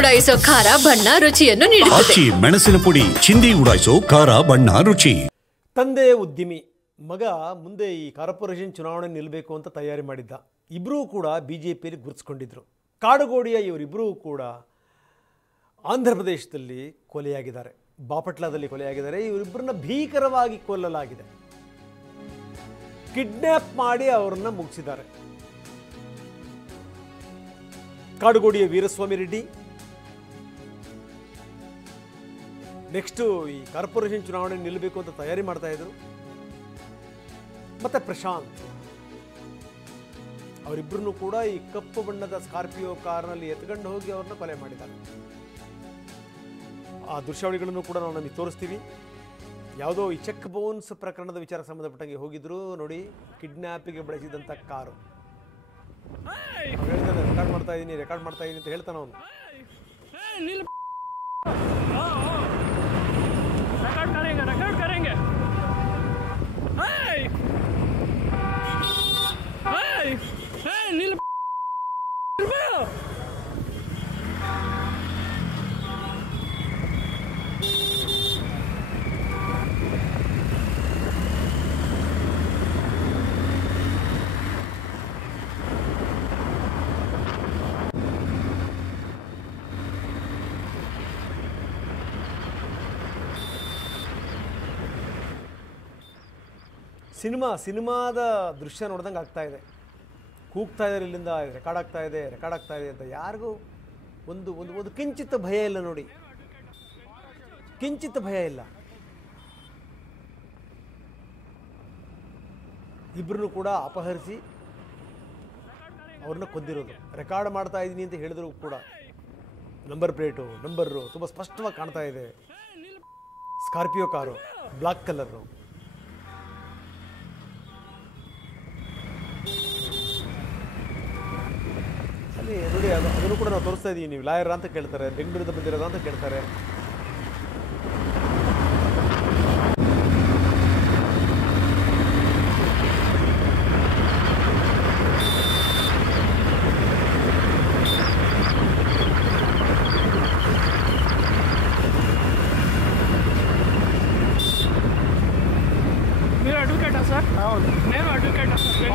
ಉಡಾಯಿಸೋ ಖಾರ ಬಣ್ಣ ರುಚಿಯನ್ನು ನೀಡುತ್ತದೆ. ಮೆಣಸಿನ ಪುಡಿ ಚಿಂದಿ ಉಡಾಯಿಸೋ ಖಾರ ಬಣ್ಣ ರುಚಿ. ತಂದೆ ಉದ್ಯಮಿ, ಮಗ ಮುಂದೆ ಈ ಕಾರ್ಪೊರೇಷನ್ ಚುನಾವಣೆ ನಿಲ್ಲಬೇಕು ಅಂತ ತಯಾರಿ ಮಾಡಿದ್ದ. ಇಬ್ಬರೂ ಕೂಡ ಬಿಜೆಪಿಯಲ್ಲಿ ಗುರುತಿಸ್ಕೊಂಡಿದ್ರು. ಕಾಡುಗೋಡಿಯ ಇವರಿಬ್ಬರೂ ಕೂಡ ಆಂಧ್ರ ಪ್ರದೇಶದಲ್ಲಿ ಕೊಲೆಯಾಗಿದ್ದಾರೆ, ಬಾಪಟ್ಲಾದಲ್ಲಿ ಕೊಲೆಯಾಗಿದ್ದಾರೆ. ಇವರಿಬ್ಬರನ್ನ ಭೀಕರವಾಗಿ ಕೊಲ್ಲಲಾಗಿದೆ, ಕಿಡ್ನ್ಯಾಪ್ ಮಾಡಿ ಅವರನ್ನ ಮುಗಿಸಿದ್ದಾರೆ. ಕಾಡುಗೋಡಿಯ ವೀರಸ್ವಾಮಿ ರೆಡ್ಡಿ ನೆಕ್ಸ್ಟು ಈ ಕಾರ್ಪೊರೇಷನ್ ಚುನಾವಣೆ ನಿಲ್ಲಬೇಕು ಅಂತ ತಯಾರಿ ಮಾಡ್ತಾ ಇದ್ರು. ಮತ್ತೆ ಪ್ರಶಾಂತ್ ಅವರಿಬ್ಬರನ್ನು ಕೂಡ ಈ ಕಪ್ಪು ಬಣ್ಣದ ಸ್ಕಾರ್ಪಿಯೋ ಕಾರ್ನಲ್ಲಿ ಎತ್ಕೊಂಡು ಹೋಗಿ ಅವ್ರನ್ನ ಕೊಲೆ ಮಾಡಿದ್ದಾರೆ. ಆ ದೃಶ್ಯಾವಳಿಗಳನ್ನು ಕೂಡ ನಾವು ನಮಗೆ ತೋರಿಸ್ತೀವಿ. ಯಾವುದೋ ಈ ಚೆಕ್ ಬೌನ್ಸ್ ಪ್ರಕರಣದ ವಿಚಾರ ಸಂಬಂಧಪಟ್ಟಂಗೆ ಹೋಗಿದ್ರು ನೋಡಿ, ಕಿಡ್ನ್ಯಾಪಿಗೆ ಬಳಸಿದಂಥ ಕಾರು. ಹೇಳ್ತಾನೆ ರೆಕಾರ್ಡ್ ಮಾಡ್ತಾ ಇದ್ದೀನಿ ಅಂತ ಹೇಳ್ತಾನೆ ಅವನು. रिकॉर्ड करेंगे नील ಸಿನಿಮಾದ ದೃಶ್ಯ ನೋಡ್ದಂಗೆ ಆಗ್ತಾ ಇದೆ. ಕೂಗ್ತಾ ಇದ್ದಾರೆ, ಇಲ್ಲಿಂದ ರೆಕಾರ್ಡ್ ಆಗ್ತಾ ಇದೆ ಅಂತ. ಯಾರಿಗೂ ಒಂದು ಒಂದು ಒಂದು ಕಿಂಚಿತ್ ಭಯ ಇಲ್ಲ ನೋಡಿ, ಕಿಂಚಿತ್ ಭಯ ಇಲ್ಲ. ಇಬ್ಬರನ್ನು ಕೂಡ ಅಪಹರಿಸಿ ಅವ್ರನ್ನ ಕೊಂದಿರೋದು. ರೆಕಾರ್ಡ್ ಮಾಡ್ತಾ ಇದ್ದೀನಿ ಅಂತ ಹೇಳಿದ್ರು ಕೂಡ ನಂಬರ್ ಪ್ಲೇಟು ನಂಬರು ತುಂಬ ಸ್ಪಷ್ಟವಾಗಿ ಕಾಣ್ತಾ ಇದೆ. Scorpio car, black colour. ಅಲ್ಲಿ ನೋಡಿ, ಅದನ್ನು ಕೂಡ ನಾವು ತೋರಿಸ್ತಾ ಇದ್ದೀವಿ. ನೀವು ಲಾಯರ್ ಅಂತ ಕೇಳ್ತಾರೆ, ಬೆಂಗಳೂರಿಂದ ಬಂದಿರೋದ ಅಂತ ಕೇಳ್ತಾರೆ. మీరు అడ్వకేటా సార్? అవును, నేను అడ్వకేటా సార్.